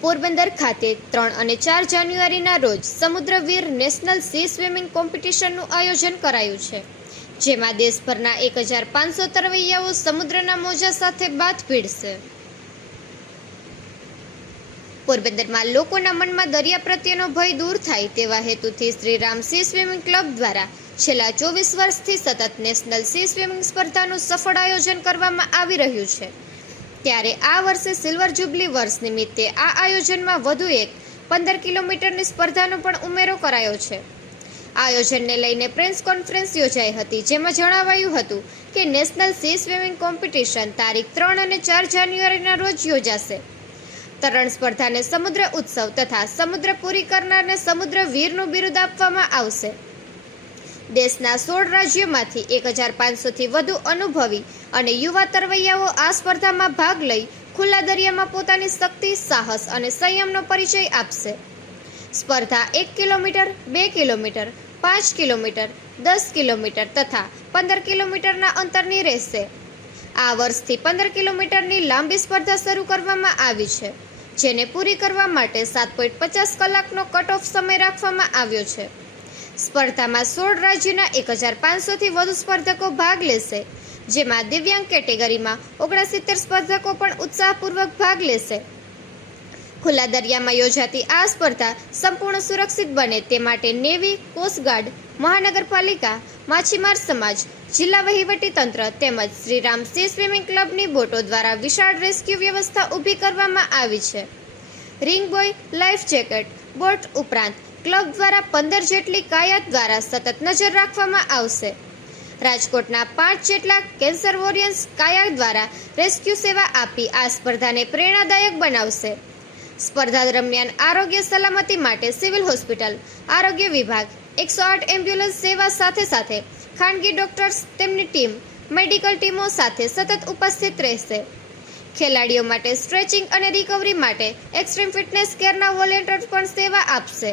પોરબંદર ખાતે ત્રણ અને ચાર જાન્યુઆરીના રોજ સમુદ્રવીર નેશનલ સી સ્વિમિંગ કોમ્પિટિશનનું આયોજન કરાયું છે, જેમાં દેશભરના એક હજાર પાંચસો તરવૈયાઓ સમુદ્રના મોજા સાથે બાથ ભીડશે પોરબંદરમાં લોકોના મનમાં દરિયા પ્રત્યેનો ભય દૂર થાય તેવા હેતુથી Shri Ram sea swimming club દ્વારા છેલ્લા ચોવીસ વર્ષથી સતત નેશનલ સી સ્વિમિંગ સ્પર્ધાનું સફળ આયોજન કરવામાં આવી રહ્યું છે. ત્યારે આ વર્ષે સિલ્વર જુબલી વર્ષ નિમિત્તે આ આયોજનમાં વધુ એક પંદર કિલોમીટરની સ્પર્ધાનો પણ ઉમેરો કરાયો છે. આયોજનને લઈને પ્રેસ કોન્ફરન્સ યોજાઈ હતી, જેમાં જણાવાયું હતું કે નેશનલ સી સ્વિમિંગ કોમ્પિટિશન તારીખ ત્રણ અને ચાર જાન્યુઆરીના રોજ યોજાશે. તરણ સ્પર્ધાને સમુદ્ર ઉત્સવ તથા સમુદ્ર પૂરી કરનારને સમુદ્ર વીરનું બિરુદ આપવામાં આવશે. દેશના સોળ રાજ્યોમાંથી એક હજાર પાંચસોથી વધુ અનુભવી અને યુવા તરવૈયાઓ આ સ્પર્ધામાં ભાગ લઈ ખુલ્લા દરિયામાં પોતાની શક્તિ, સાહસ અને સંયમનો પરિચય આપશે. સ્પર્ધા એક કિલોમીટર, બે કિલોમીટર, પાંચ કિલોમીટર, દસ કિલોમીટર તથા પંદર કિલોમીટરના અંતરની રહેશે. આ વર્ષથી પંદર કિલોમીટરની લાંબી સ્પર્ધા શરૂ કરવામાં આવી છે, જેને પૂરી કરવા માટે સાત પોઈન્ટ પચાસ કલાકનો કટ ઓફ સમય રાખવામાં આવ્યો છે. સ્પર્ધામાં સોળ રાજ્યના એક હજાર પાંચસોથી વધુ સ્પર્ધકો ભાગ લેશે. જેમાં દિવ્યાંગ કેટેગરીમાં ઓગણસિત્તેર સ્પર્ધકો પણ ઉત્સાહપૂર્વક ભાગ લેશે. ખુલ્લા દરિયામાં યોજાતી આ સ્પર્ધા સંપૂર્ણ સુરક્ષિત બને તે માટે નેવી કોસ્ટગાર્ડ, મહાનગરપાલિકા, માછીમાર સમાજ, જિલ્લા વહીવટી તંત્ર તેમજ શ્રીરામ સી સ્વિમિંગ ક્લબની બોટો દ્વારા વિશાળ રેસ્ક્યુ વ્યવસ્થા ઊભી કરવામાં આવી છે. Ring buoy, life jacket, boat ઉપરાંત ક્લબ દ્વારા પંદર જેટલી કાયત દ્વારા સતત નજર રાખવામાં આવશે. રાજકોટના પાંચ જેટલા કેન્સર વોરિયન્સ કાયા દ્વારા રેસ્ક્યુ સેવા આપી આ સ્પર્ધાને પ્રેરણાદાયક બનાવશે. સ્પર્ધા દરમિયાન આરોગ્ય સલામતી માટે સિવિલ હોસ્પિટલ, આરોગ્ય વિભાગ, એકસો આઠ એમ્બ્યુલન્સ સેવા સાથે સાથે ખાનગી ડોક્ટર્સ, તેમની ટીમ, મેડિકલ ટીમો સાથે સતત ઉપસ્થિત રહેશે. ખેલાડીઓ માટે સ્ટ્રેચિંગ અને રિકવરી માટે એક્સ્ટ્રીમ ફિટનેસ કેરના વોલેન્ટિયર પણ સેવા આપશે.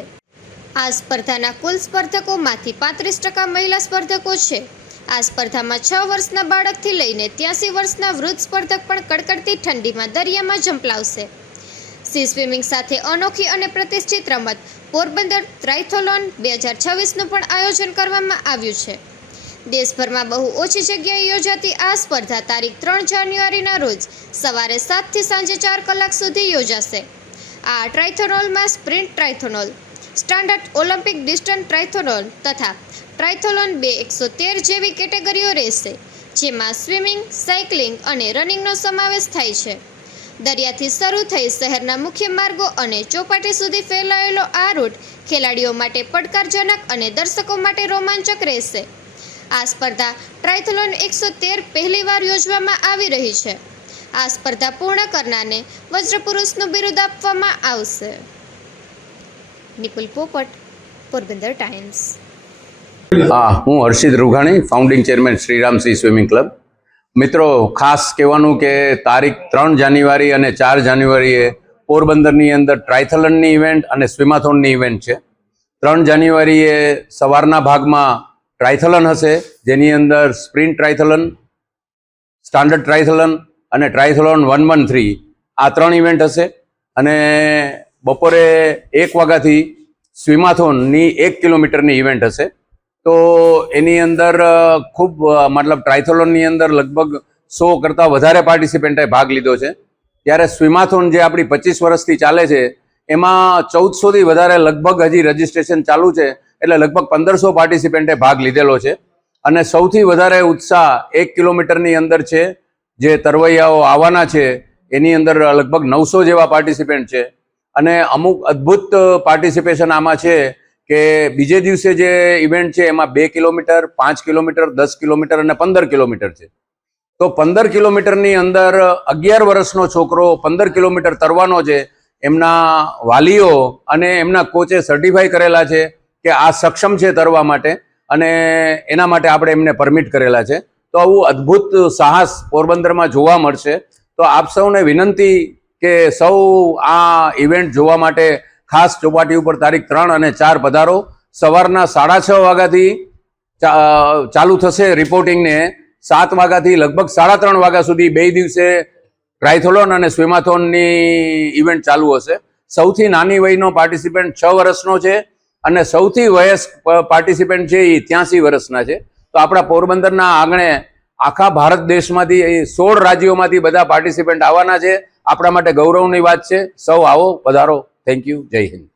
આ સ્પર્ધાના કુલ સ્પર્ધકોમાંથી પાંત્રીસ ટકા મહિલા સ્પર્ધકો છે. આ સ્પર્ધામાં છ વર્ષના બાળકથી લઈને ત્યાસી વર્ષના વૃદ્ધ સ્પર્ધક પણ કડકડતી ઠંડીમાં દરિયામાં ઝંપલાવશે. સી સ્વિમિંગ સાથે અનોખી અને પ્રતિષ્ઠિત રમત પોરબંદર ટ્રાઇથોલોન બે હજાર છવ્વીસનું પણ આયોજન કરવામાં આવ્યું છે. દેશભરમાં બહુ ઓછી જગ્યાએ યોજાતી આ સ્પર્ધા તારીખ ત્રણ જાન્યુઆરીના રોજ સવારે સાતથી સાંજે ચાર કલાક સુધી યોજાશે. આ ટ્રાઇથોનોલમાં sprint triathlon standard Olympic distance triathlon તથા ટ્રાયથોલોન બે એકસો તેર જેવી કેટેગરીઓ રહેશે, જેમાં સ્વિમિંગ, સાયકલિંગ અને રનિંગનો સમાવેશ થાય છે. દરિયાથી શરૂ થઈ શહેરના મુખ્ય માર્ગો અને ચોપાટી સુધી ફેલાયેલો આ રૂટ ખેલાડીઓ માટે પડકારજનક અને દર્શકો માટે રોમાંચક રહેશે. આ સ્પર્ધા ટ્રાયથોલોન એકસો તેર પહેલીવાર યોજવામાં આવી રહી છે. આ સ્પર્ધા પૂર્ણ કરનારને વજ્રપુરુષનું બિરુદ આપવામાં આવશે. નિપુલ પોપટ, પોરબંદર ટાઈમ્સ. હા, હું Harshit Rughani founding chairman Shriram sea swimming club મિત્રો, ખાસ કહેવાનું કે તારીખ ત્રણ જાન્યુઆરી અને ચાર જાન્યુઆરીએ પોરબંદરની અંદર ટ્રાયથલનની ઇવેન્ટ અને સ્વિમાથોનની ઇવેન્ટ છે. ત્રણ જાન્યુઆરીએ સવારના ભાગમાં ટ્રાયથલન હશે, જેની અંદર સ્પ્રિન્ટ ટ્રાયથલન સ્ટાન્ડર્ડ ટ્રાયથલન અને ટ્રાયથલોન વન વન થ્રી આ ત્રણ ઇવેન્ટ હશે અને બપોરે એક વાગ્યાથી સ્વિમાથોનની એક કિલોમીટરની ઇવેન્ટ હશે. તો એની અંદર ખૂબ મતલબ ટ્રાયથોલોનની અંદર લગભગ સો કરતાં વધારે પાર્ટિસિપન્ટે ભાગ લીધો છે. ત્યારે સ્વિમાથોન જે આપણી પચીસ વર્ષથી ચાલે છે, એમાં ચૌદસોથી વધારે લગભગ હજી રજીસ્ટ્રેશન ચાલુ છે. એટલે લગભગ પંદરસો પાર્ટિસિપન્ટે ભાગ લીધેલો છે. અને સૌથી વધારે ઉત્સાહ એક કિલોમીટરની અંદર છે, જે તરવૈયાઓ આવવાના છે, એની અંદર લગભગ નવસો જેવા પાર્ટિસિપન્ટ છે. અને અમુક અદ્ભુત પાર્ટિસિપેશન આમાં છે કે બીજે દિવસે જે ઇવેન્ટ છે એમાં બે કિલોમીટર, પાંચ કિલોમીટર, દસ કિલોમીટર અને પંદર કિલોમીટર છે. તો પંદર કિલોમીટરની અંદર અગિયાર વર્ષનો છોકરો પંદર કિલોમીટર તરવાનો છે, એમના વાલીઓ અને એમના કોચે સર્ટિફાઈ કરેલા છે કે આ સક્ષમ છે તરવા માટે અને એના માટે આપણે એમને પરમિટ કરેલા છે. તો આવું અદ્ભુત સાહસ પોરબંદરમાં જોવા મળશે. તો આપ સૌને વિનંતી કે સૌ આ ઇવેન્ટ જોવા માટે ખાસ ચોપાટી ઉપર તારીખ ત્રણ અને ચાર પધારો. સવારના સાડા છ વાગ્યાથી ચાલુ થશે રિપોર્ટિંગને સાત વાગ્યાથી લગભગ સાડા ત્રણ વાગ્યા સુધી બે દિવસે ટ્રાયથોલોન અને સ્વિમાથોનની ઇવેન્ટ ચાલુ હશે. સૌથી નાની વયનો પાર્ટિસિપેન્ટ છ વર્ષનો છે અને સૌથી વયસ્ક પાર્ટિસિપન્ટ છે એ ત્યાંસી વર્ષના છે. તો આપણા પોરબંદરના આંગણે આખા ભારત દેશમાંથી સોળ રાજ્યોમાંથી બધા પાર્ટિસિપેન્ટ આવવાના છે. આપણા માટે ગૌરવની વાત છે. સૌ આવો વધારો. થેન્ક યુ જય હિન્દ.